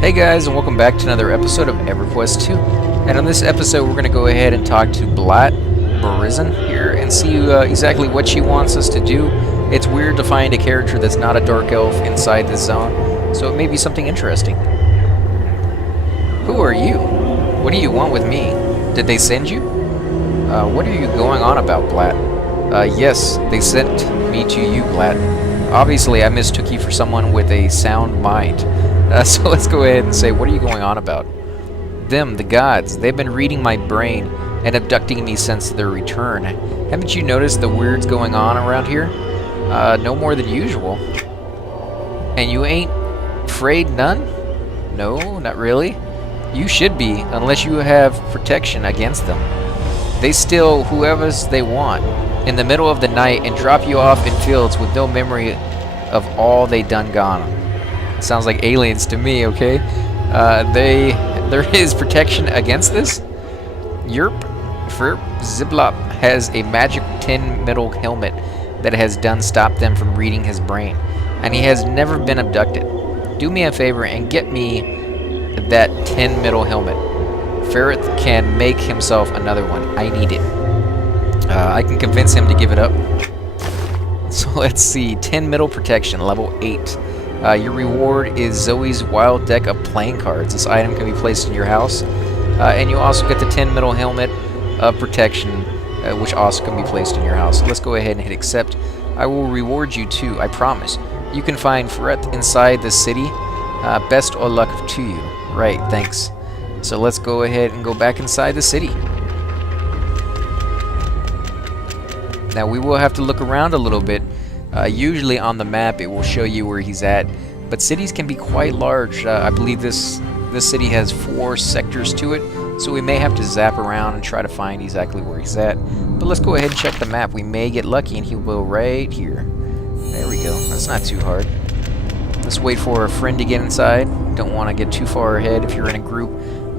Hey guys, and welcome back to another episode of EverQuest 2. And on this episode, we're going to go ahead and talk to Blat Berisen here and see exactly what she wants us to do. It's weird to find a character that's not a dark elf inside this zone, so it may be something interesting. Who are you? What do you want with me? Did they send you? What are you going on about, Blat? Yes, they sent me to you, Blat. Obviously, I mistook you for someone with a sound mind. So let's go ahead and say, what are you going on about? Them, the gods, they've been reading my brain and abducting me since their return. Haven't you noticed the weirds going on around here? No more than usual. And you ain't afraid none? No, not really. You should be, unless you have protection against them. They steal whoever's they want in the middle of the night and drop you off in fields with no memory of all they done gone. Sounds like aliens to me, okay? There is protection against this? Yerp. Ziblop has a magic tin metal helmet that has done stop them from reading his brain, and he has never been abducted. Do me a favor and get me that tin metal helmet. Ferret can make himself another one. I need it. I can convince him to give it up. So let's see. Tin metal protection, level 8. Your reward is Zoe's wild deck of playing cards. This item can be placed in your house. And you also get the tin metal helmet of protection, which also can be placed in your house. So let's go ahead and hit accept. I will reward you too, I promise. You can find Ferret inside the city. Best of luck to you. Right, thanks. So let's go ahead and go back inside the city. Now we will have to look around a little bit. Usually on the map it will show you where he's at, but cities can be quite large. I believe this city has 4 sectors to it, so we may have to zap around and try to find exactly where he's at. But let's go ahead and check the map. We may get lucky and he will right here. There we go. That's not too hard. Let's wait for a friend to get inside. Don't want to get too far ahead. If you're in a group,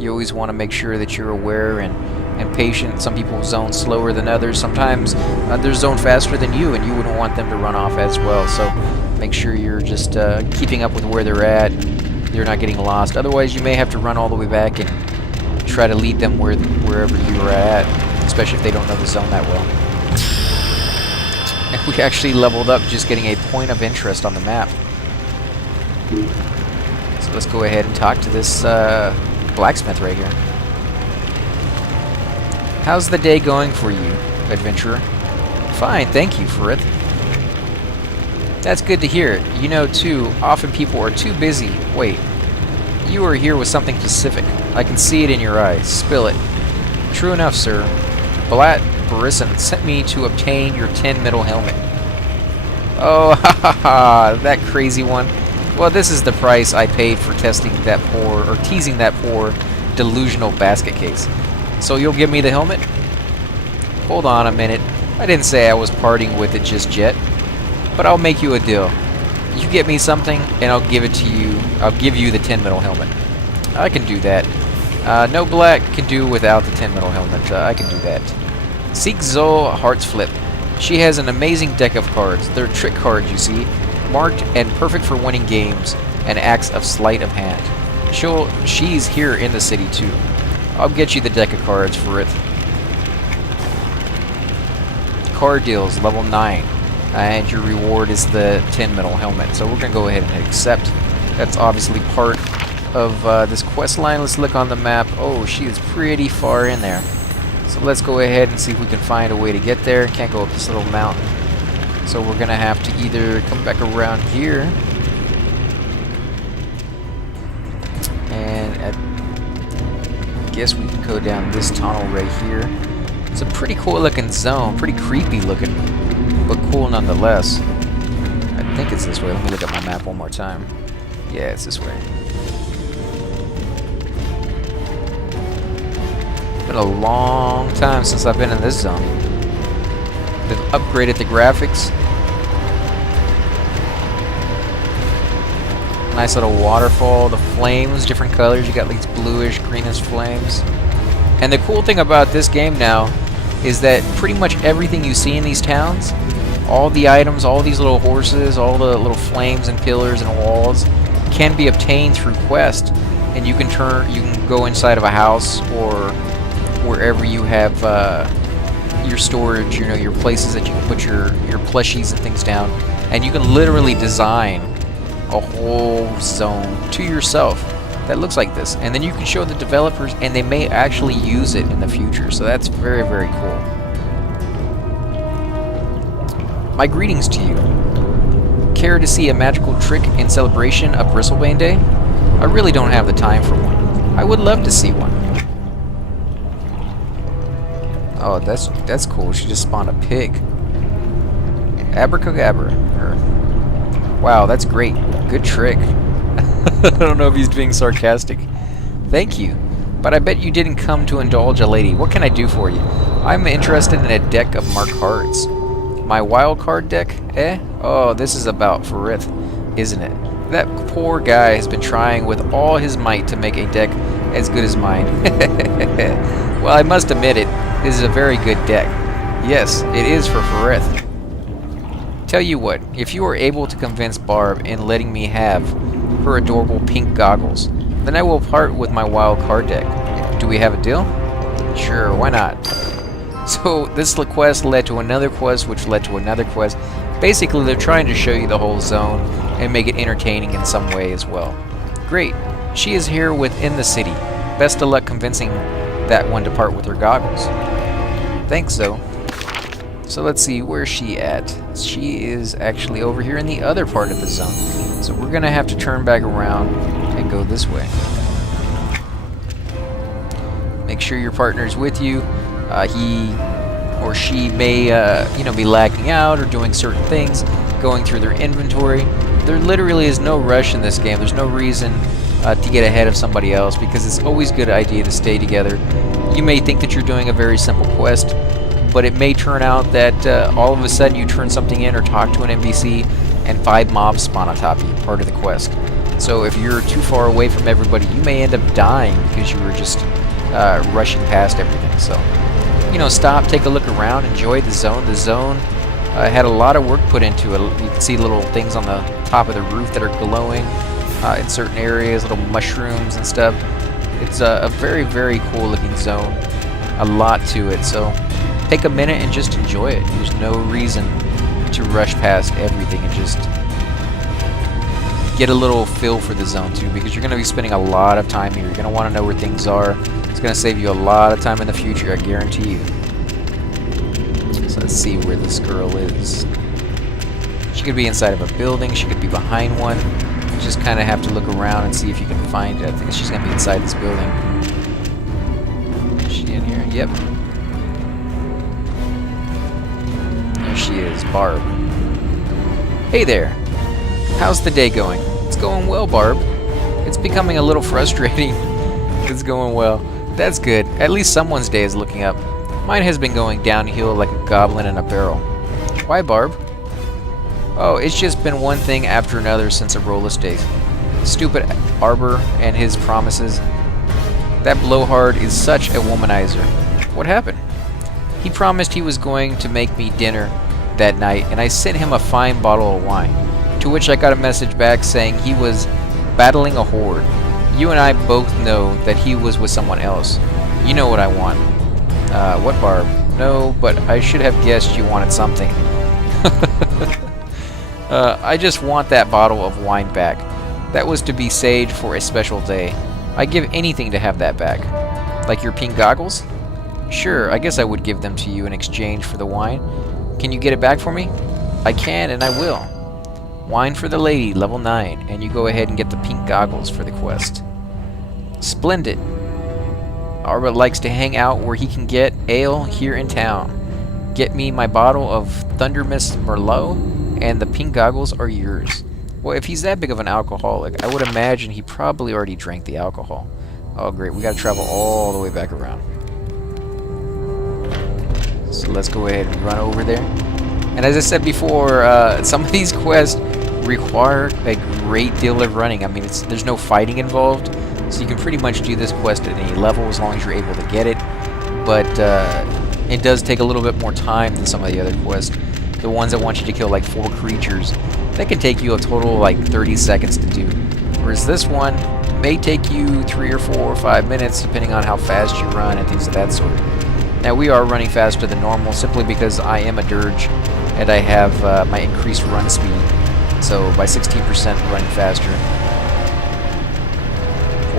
you always want to make sure that you're aware and patient. Some people zone slower than others. Sometimes they're zoned faster than you, and you wouldn't want them to run off as well. So make sure you're just keeping up with where they're at. You're not getting lost. Otherwise, you may have to run all the way back and try to lead them wherever you are at, especially if they don't know the zone that well. And we actually leveled up just getting a point of interest on the map. So let's go ahead and talk to this blacksmith right here. How's the day going for you, adventurer? Fine, thank you, Ferret. That's good to hear. You know, too, often people are too busy. Wait, you are here with something specific. I can see it in your eyes. Spill it. True enough, sir. Blat Berisen sent me to obtain your tin metal helmet. Oh, ha ha ha, that crazy one. Well, this is the price I paid for teasing that poor delusional basket case. So you'll give me the helmet? Hold on a minute. I didn't say I was parting with it just yet. But I'll make you a deal. You get me something, and I'll give it to you. I'll give you the tin metal helmet. I can do that. No Blat can do without the tin metal helmet. I can do that. Seek Zoe Heart's Flip. She has an amazing deck of cards. They're trick cards, you see. Marked and perfect for winning games and acts of sleight of hand. She's here in the city, too. I'll get you the deck of cards for it. Card deals, level 9. And your reward is the tin metal helmet. So we're going to go ahead and hit accept. That's obviously part of this quest line. Let's look on the map. Oh, she is pretty far in there. So let's go ahead and see if we can find a way to get there. Can't go up this little mountain. So we're going to have to either come back around here. And I guess we can go down this tunnel right here. It's a pretty cool looking zone, pretty creepy looking, but cool nonetheless. I think it's this way. Let me look at my map one more time. Yeah, it's this way. It's been a long time since I've been in this zone. They've upgraded the graphics. Nice little waterfall, the flames, different colors. You got these bluish, greenish flames. And the cool thing about this game now is that pretty much everything you see in these towns, all the items, all these little horses, all the little flames and pillars and walls, can be obtained through quest. and you can go inside of a house or wherever you have your storage, you know, your places that you can put your plushies and things down, and you can literally design a whole zone to yourself that looks like this, and then you can show the developers, and they may actually use it in the future. So that's very, very cool. My greetings to you. Care to see a magical trick in celebration of Bristlebane Day? I really don't have the time for one. I would love to see one. Oh, that's cool. She just spawned a pig. Abracadabra. Wow, that's great. Good trick. I don't know if he's being sarcastic. Thank you. But I bet you didn't come to indulge a lady. What can I do for you? I'm interested in a deck of marked cards. My wild card deck? Eh? Oh, this is about Farith, isn't it? That poor guy has been trying with all his might to make a deck as good as mine. Well, I must admit it. This is a very good deck. Yes, it is for Farith. Tell you what, if you are able to convince Barb in letting me have her adorable pink goggles, then I will part with my wild card deck. Do we have a deal? Sure, why not? So this quest led to another quest, which led to another quest. Basically, they're trying to show you the whole zone and make it entertaining in some way as well. Great. She is here within the city. Best of luck convincing that one to part with her goggles. Thanks, though. So let's see, where's she at? She is actually over here in the other part of the zone. So we're going to have to turn back around and go this way. Make sure your partner's with you. He or she may you know, be lagging out or doing certain things, going through their inventory. There literally is no rush in this game. There's no reason to get ahead of somebody else, because it's always a good idea to stay together. You may think that you're doing a very simple quest, but it may turn out that all of a sudden you turn something in or talk to an NPC and 5 mobs spawn on top of you, part of the quest. So if you're too far away from everybody, you may end up dying because you were just rushing past everything. So, you know, stop, take a look around, enjoy the zone. The zone had a lot of work put into it. You can see little things on the top of the roof that are glowing in certain areas, little mushrooms and stuff. It's a very, very cool looking zone. A lot to it, so take a minute and just enjoy it. There's no reason to rush past everything, and just get a little feel for the zone too, because you're going to be spending a lot of time here. You're going to want to know where things are. It's going to save you a lot of time in the future, I guarantee you. So let's see where this girl is. She could be inside of a building. She could be behind one. You just kind of have to look around and see if you can find it. I think she's going to be inside this building. Is she in here? Yep. There she is, Barb. Hey there. How's the day going? It's going well, Barb. It's becoming a little frustrating. It's going well. That's good. At least someone's day is looking up. Mine has been going downhill like a goblin in a barrel. Why, Barb? Oh, it's just been one thing after another since Arolas days. Stupid Arbor and his promises. That blowhard is such a womanizer. What happened? He promised he was going to make me dinner that night, and I sent him a fine bottle of wine, to which I got a message back saying he was battling a horde. You and I both know that he was with someone else. You know what I want. What, Barb? No, but I should have guessed you wanted something. I just want that bottle of wine back. That was to be saved for a special day. I'd give anything to have that back. Like your pink goggles? Sure, I guess I would give them to you in exchange for the wine. Can you get it back for me? I can, and I will. Wine for the lady, level 9, and you go ahead and get the pink goggles for the quest. Splendid. Arbor likes to hang out where he can get ale here in town. Get me my bottle of Thundermist Merlot, and the pink goggles are yours. Well, if he's that big of an alcoholic, I would imagine he probably already drank the alcohol. Oh, great. We gotta travel all the way back around. So let's go ahead and run over there. And as I said before, some of these quests require a great deal of running. I mean, there's no fighting involved, so you can pretty much do this quest at any level as long as you're able to get it. But it does take a little bit more time than some of the other quests. The ones that want you to kill like 4 creatures, that can take you a total of like 30 seconds to do. Whereas this one may take you 3 or 4 or 5 minutes, depending on how fast you run and things of that sort. Now, we are running faster than normal simply because I am a dirge and I have my increased run speed. So by 16% running faster.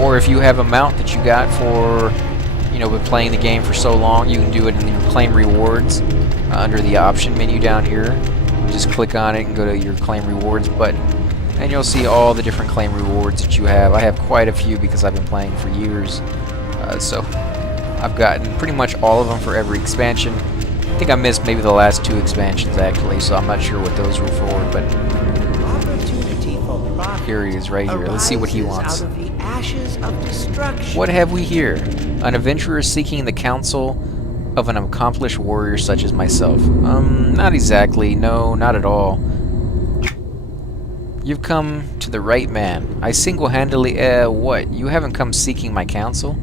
Or if you have a mount that you got for, you know, been playing the game for so long, you can do it in the claim rewards under the option menu down here. Just click on it and go to your claim rewards button, and you'll see all the different claim rewards that you have. I have quite a few because I've been playing for years. So I've gotten pretty much all of them for every expansion. I think I missed maybe the last 2 expansions actually, so I'm not sure what those were for, but here he is right here. Let's see what he wants. What have we here? An adventurer seeking the counsel of an accomplished warrior such as myself. Not exactly. No, not at all. You've come to the right man. I single-handedly... what? You haven't come seeking my counsel?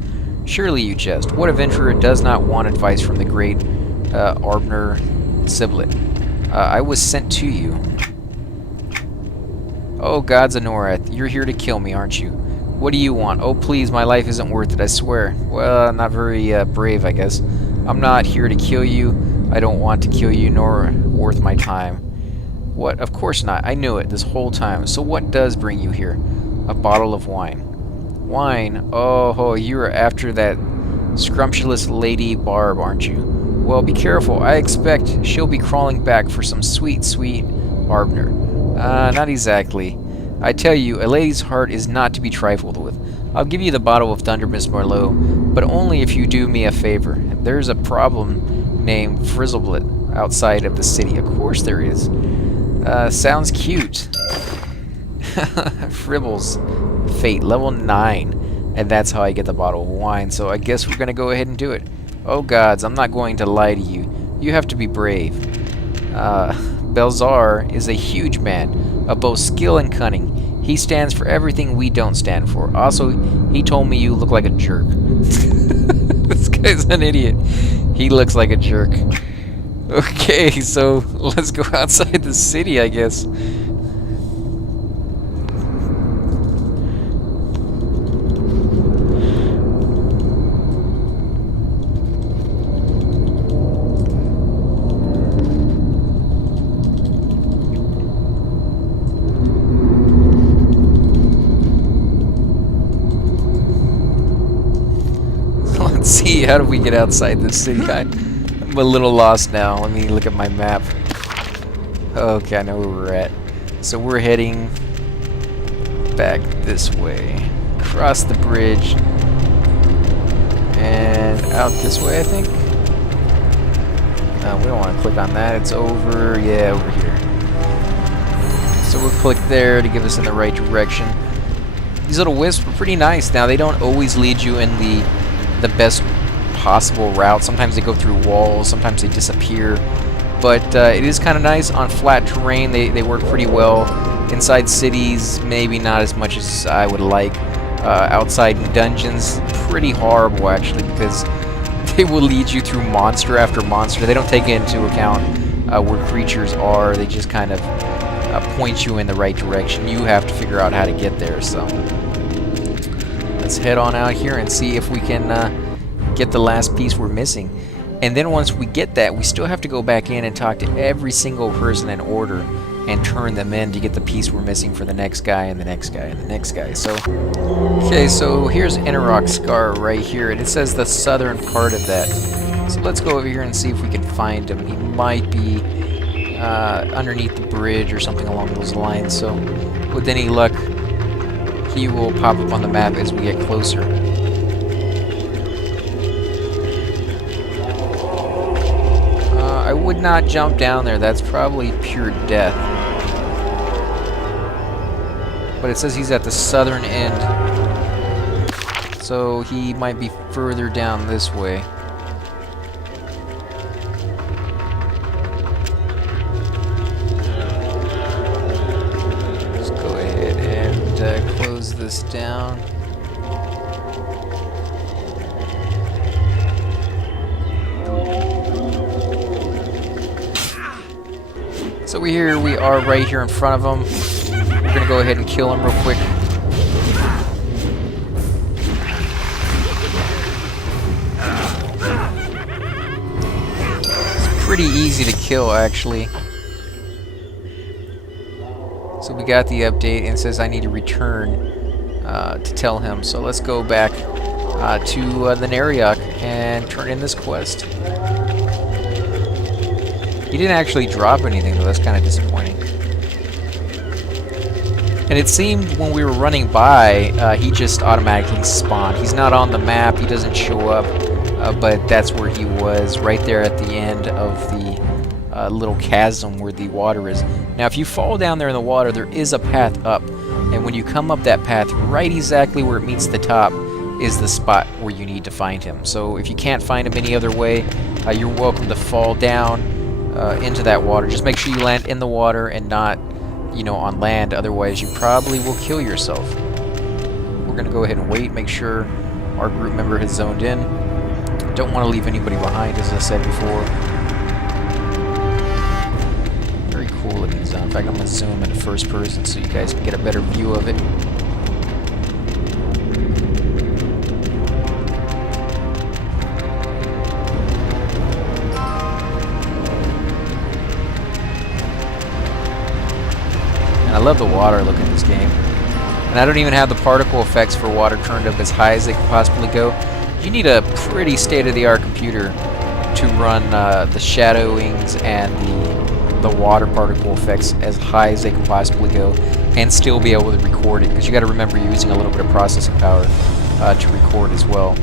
Surely you jest. What adventurer does not want advice from the great Arbner Siblet? I was sent to you. Oh, gods of Norath, you're here to kill me, aren't you? What do you want? Oh, please, my life isn't worth it, I swear. Well, not very brave, I guess. I'm not here to kill you. I don't want to kill you, nor worth my time. What? Of course not. I knew it this whole time. So what does bring you here? A bottle of wine. Wine? Oh, you're after that scrumptious Lady Barb, aren't you? Well, be careful. I expect she'll be crawling back for some sweet, sweet Arbner. Not exactly. I tell you, a lady's heart is not to be trifled with. I'll give you the bottle of Thundermist Merlot, but only if you do me a favor. There's a problem named Frizzleblit outside of the city. Of course there is. Sounds cute. Fribbles. Fate, level 9. And that's how I get the bottle of wine, so I guess we're gonna go ahead and do it. Oh gods, I'm not going to lie to you. You have to be brave. Belzar is a huge man, of both skill and cunning. He stands for everything we don't stand for. Also, he told me you look like a jerk. This guy's an idiot. He looks like a jerk. Okay, so let's go outside the city, I guess. Let's see, how do we get outside this city? I'm a little lost now. Let me look at my map. Okay, I know where we're at. So we're heading back this way. Across the bridge. And out this way, I think. We don't want to click on that. It's over, yeah, over here. So we'll click there to give us in the right direction. These little wisps are pretty nice. Now, they don't always lead you in the best possible route. Sometimes they go through walls, sometimes they disappear, but it is kind of nice on flat terrain. They work pretty well. Inside cities, maybe not as much as I would like. Outside dungeons, pretty horrible actually, because they will lead you through monster after monster. They don't take into account where creatures are. They just kind of point you in the right direction. You have to figure out how to get there. So let's head on out here and see if we can get the last piece we're missing. And then once we get that, we still have to go back in and talk to every single person in order and turn them in to get the piece we're missing for the next guy and the next guy and the next guy. So, okay, so here's Enarok Scar right here, and it says the southern part of that. So let's go over here and see if we can find him. He might be underneath the bridge or something along those lines. So with any luck, he will pop up on the map as we get closer. I would not jump down there. That's probably pure death. But it says he's at the southern end. So he might be further down this way. Let's go ahead and close this down. So we are right here in front of him. We're gonna go ahead and kill him real quick. pretty easy to kill, actually. So we got the update, and it says I need to return to tell him. So let's go back to the Nariok and turn in this quest. He didn't actually drop anything, though. That's kind of disappointing. And it seemed when we were running by, he just automatically spawned. He's not on the map, he doesn't show up, but that's where he was, right there at the end of the little chasm where the water is. Now, if you fall down there in the water, there is a path up. And when you come up that path, right exactly where it meets the top is the spot where you need to find him. So if you can't find him any other way, you're welcome to fall down into that water. Just make sure you land in the water and not, you know, on land. Otherwise, you probably will kill yourself. We're going to go ahead and wait, make sure our group member has zoned in. Don't want to leave anybody behind, as I said before. Very cool looking zone. In fact, I'm going to zoom into first person so you guys can get a better view of it. I love the water look in this game. And I don't even have the particle effects for water turned up as high as they can possibly go. You need a pretty state-of-the-art computer to run the shadowings and the water particle effects as high as they can possibly go and still be able to record it, because you got to remember you're using a little bit of processing power to record as well.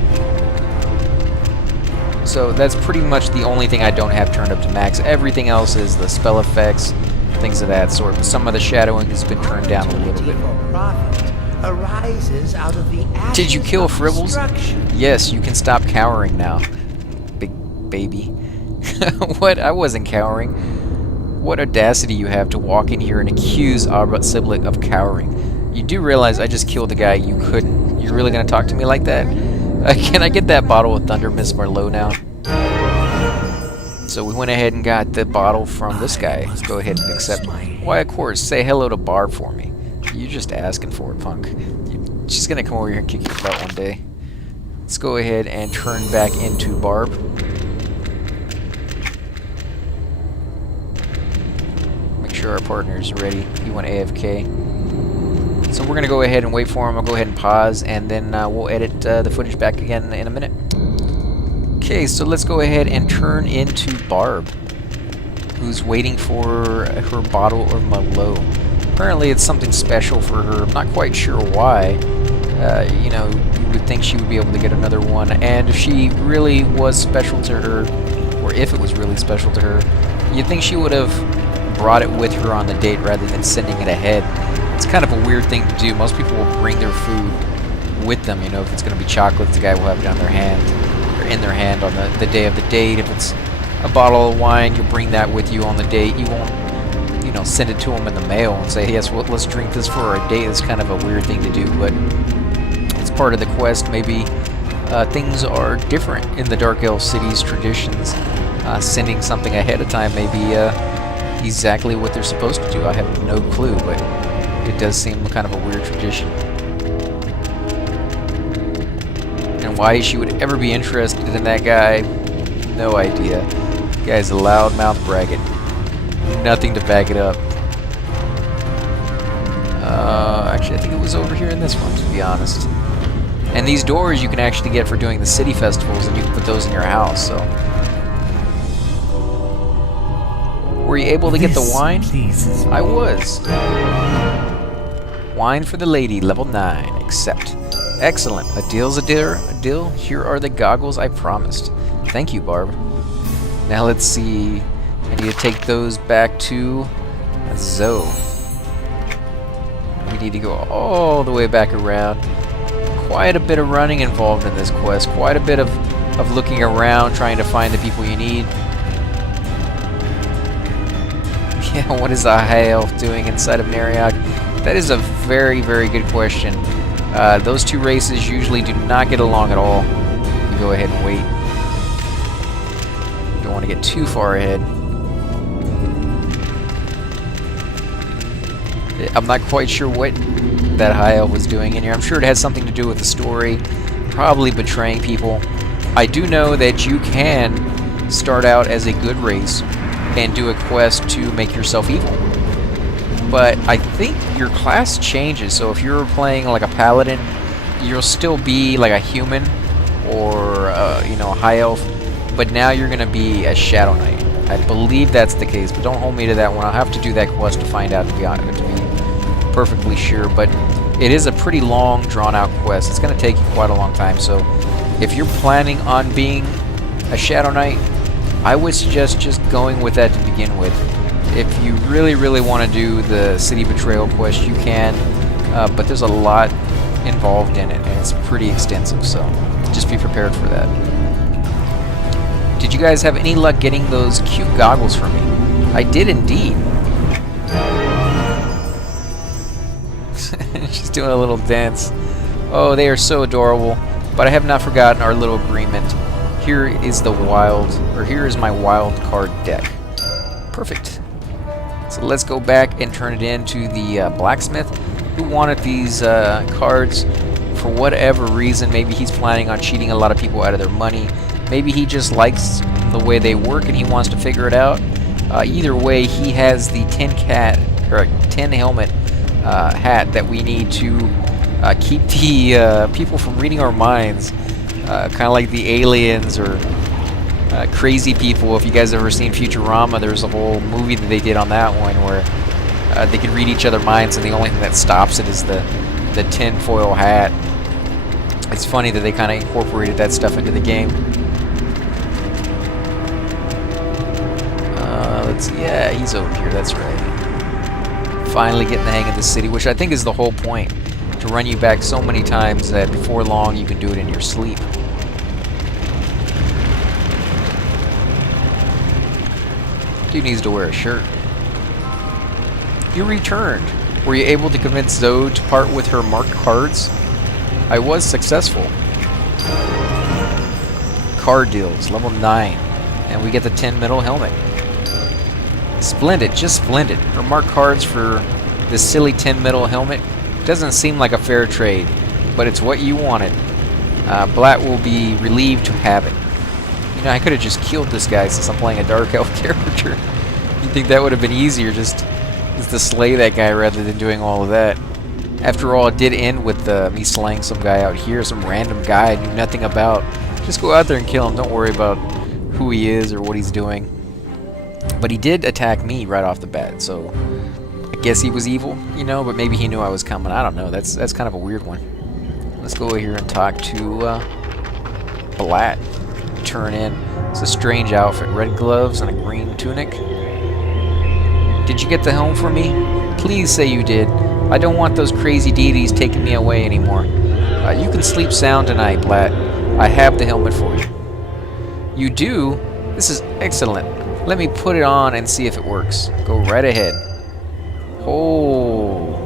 So that's pretty much the only thing I don't have turned up to max. Everything else is the spell effects, things of that sort. But some of the shadowing has been turned down a little bit. Did you kill Fribbles? Yes, you can stop cowering now. Big baby. What? I wasn't cowering. What audacity you have to walk in here and accuse our sibling of cowering. You do realize I just killed the guy you couldn't. You're really going to talk to me like that? Can I get that bottle of Thunder Miss Merlot now? So we went ahead and got the bottle from this guy. Let's go ahead and accept. Why, of course. Say hello to Barb for me. You're just asking for it, punk. She's going to come over here and kick your butt one day. Let's go ahead and turn back into Barb. Make sure our partner's ready. He went AFK. So we're going to go ahead and wait for him. I'll go ahead and pause, and then we'll edit the footage back again in a minute. Okay, so let's go ahead and turn into Barb, who's waiting for her bottle of Merlot. Apparently it's something special for her. I'm not quite sure why. You know, you would think she would be able to get another one, and if she really was special to her, or if it was really special to her, you'd think she would have brought it with her on the date rather than sending it ahead. It's kind of a weird thing to do. Most people will bring their food with them. You know, if it's going to be chocolate, the guy will have it on their hand, or in their hand on the day of the date. If it's a bottle of wine, you'll bring that with you on the date. You won't, you know, send it to them in the mail and say, yes, well, let's drink this for our date. It's kind of a weird thing to do, but it's part of the quest. Maybe things are different in the Dark Elf City's traditions. Sending something ahead of time may be exactly what they're supposed to do. I have no clue, but it does seem kind of a weird tradition. And why she would ever be interested in that guy, no idea. The guy's a loudmouth braggart. Nothing to back it up. Actually, I think it was over here in this one, to be honest. And these doors you can actually get for doing the city festivals, and you can put those in your house, so. Were you able to get the wine? I was. Wine for the lady, level 9. Accept. Excellent. A deal's a deal. Here are the goggles I promised. Thank you, Barb. Now let's see. I need to take those back to Zoe. We need to go all the way back around. Quite a bit of running involved in this quest. Quite a bit of looking around, trying to find the people you need. Yeah, what is a high elf doing inside of Nariok? That is a very, very good question. Those two races usually do not get along at all. You go ahead and wait. You don't want to get too far ahead. I'm not quite sure what that high elf was doing in here. I'm sure it has something to do with the story. Probably betraying people. I do know that you can start out as a good race and do a quest to make yourself evil. But I think your class changes, so if you're playing like a paladin, you'll still be like a human or you know, a high elf, but now you're gonna be a shadow knight. I believe that's the case, but don't hold me to that one. I'll have to do that quest to find out, to be perfectly sure. But it is a pretty long, drawn-out quest. It's gonna take you quite a long time. So if you're planning on being a shadow knight, I would suggest just going with that to begin with. If you really, really want to do the city betrayal quest, you can, but there's a lot involved in it, and it's pretty extensive, so just be prepared for that. Did you guys have any luck getting those cute goggles for me? I did indeed. She's doing a little dance. Oh, they are so adorable. But I have not forgotten our little agreement. Here is my wild card deck. Perfect. So let's go back and turn it in to the blacksmith who wanted these cards for whatever reason. Maybe he's planning on cheating a lot of people out of their money. Maybe he just likes the way they work and he wants to figure it out. Either way, he has the tin helmet hat that we need to keep the people from reading our minds. Kind of like the aliens or crazy people. If you guys have ever seen Futurama, there's a whole movie that they did on that one where they can read each other's minds, and the only thing that stops it is the tin foil hat. It's funny that they kind of incorporated that stuff into the game. Yeah, he's over here, that's right. Finally getting the hang of the city, which I think is the whole point. To run you back so many times that before long you can do it in your sleep. Dude needs to wear a shirt. You returned. Were you able to convince Zoe to part with her marked cards? I was successful. Card deals, level 9. And we get the 10 metal helmet. Splendid, just splendid. Her marked cards for this silly 10 metal helmet doesn't seem like a fair trade, but it's what you wanted. Blat will be relieved to have it. You know, I could have just killed this guy since I'm playing a dark elf character. You'd think that would have been easier, just to slay that guy rather than doing all of that. After all, it did end with me slaying some guy out here, some random guy I knew nothing about. Just go out there and kill him. Don't worry about who he is or what he's doing. But he did attack me right off the bat, so I guess he was evil, you know, but maybe he knew I was coming. I don't know. That's kind of a weird one. Let's go over here and talk to Blat. Turn in. It's a strange outfit. Red gloves and a green tunic. Did you get the helm for me? Please say you did. I don't want those crazy deities taking me away anymore. You can sleep sound tonight, Blat. I have the helmet for you. You do? This is excellent. Let me put it on and see if it works. Go right ahead. Oh,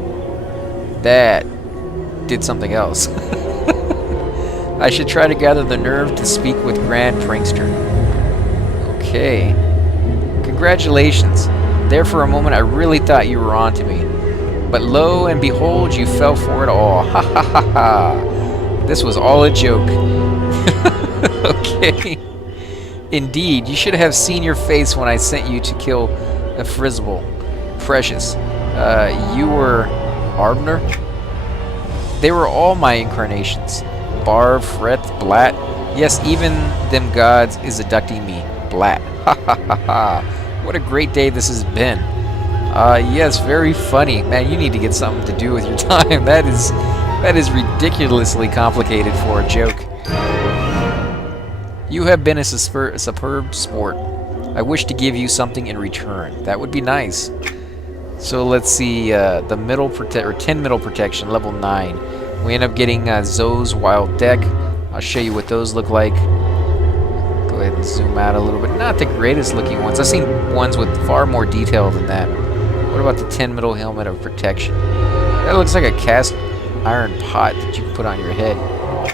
that did something else. I should try to gather the nerve to speak with Grand Prankster. Okay. Congratulations. There for a moment I really thought you were on to me. But lo and behold, you fell for it all. Ha ha ha ha. This was all a joke. Okay. Indeed, you should have seen your face when I sent you to kill Authorchristopher. Precious. You were Arbner? They were all my incarnations. Barb, Freth, Blat. Yes, even them gods is abducting me. Blat. Ha ha ha ha. What a great day this has been. Yes, very funny. Man, you need to get something to do with your time. That is ridiculously complicated for a joke. You have been a superb sport. I wish to give you something in return. That would be nice. So let's see, the middle 10 middle protection, level 9. We end up getting Zoe's wild deck. I'll show you what those look like. Go ahead and zoom out a little bit. Not the greatest looking ones. I've seen ones with far more detail than that. What about the 10 middle helmet of protection? That looks like a cast iron pot that you can put on your head.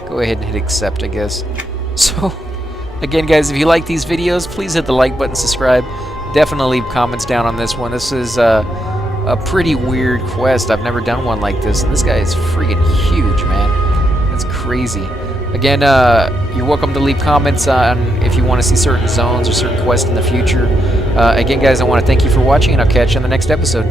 Go ahead and hit accept, I guess. So, again, guys, if you like these videos, please hit the like button, subscribe. Definitely leave comments down on this one. This is a pretty weird quest. I've never done one like this, and this guy is freaking huge, man. That's crazy. Again, you're welcome to leave comments on if you want to see certain zones or certain quests in the future. Again, guys, I want to thank you for watching, and I'll catch you on the next episode.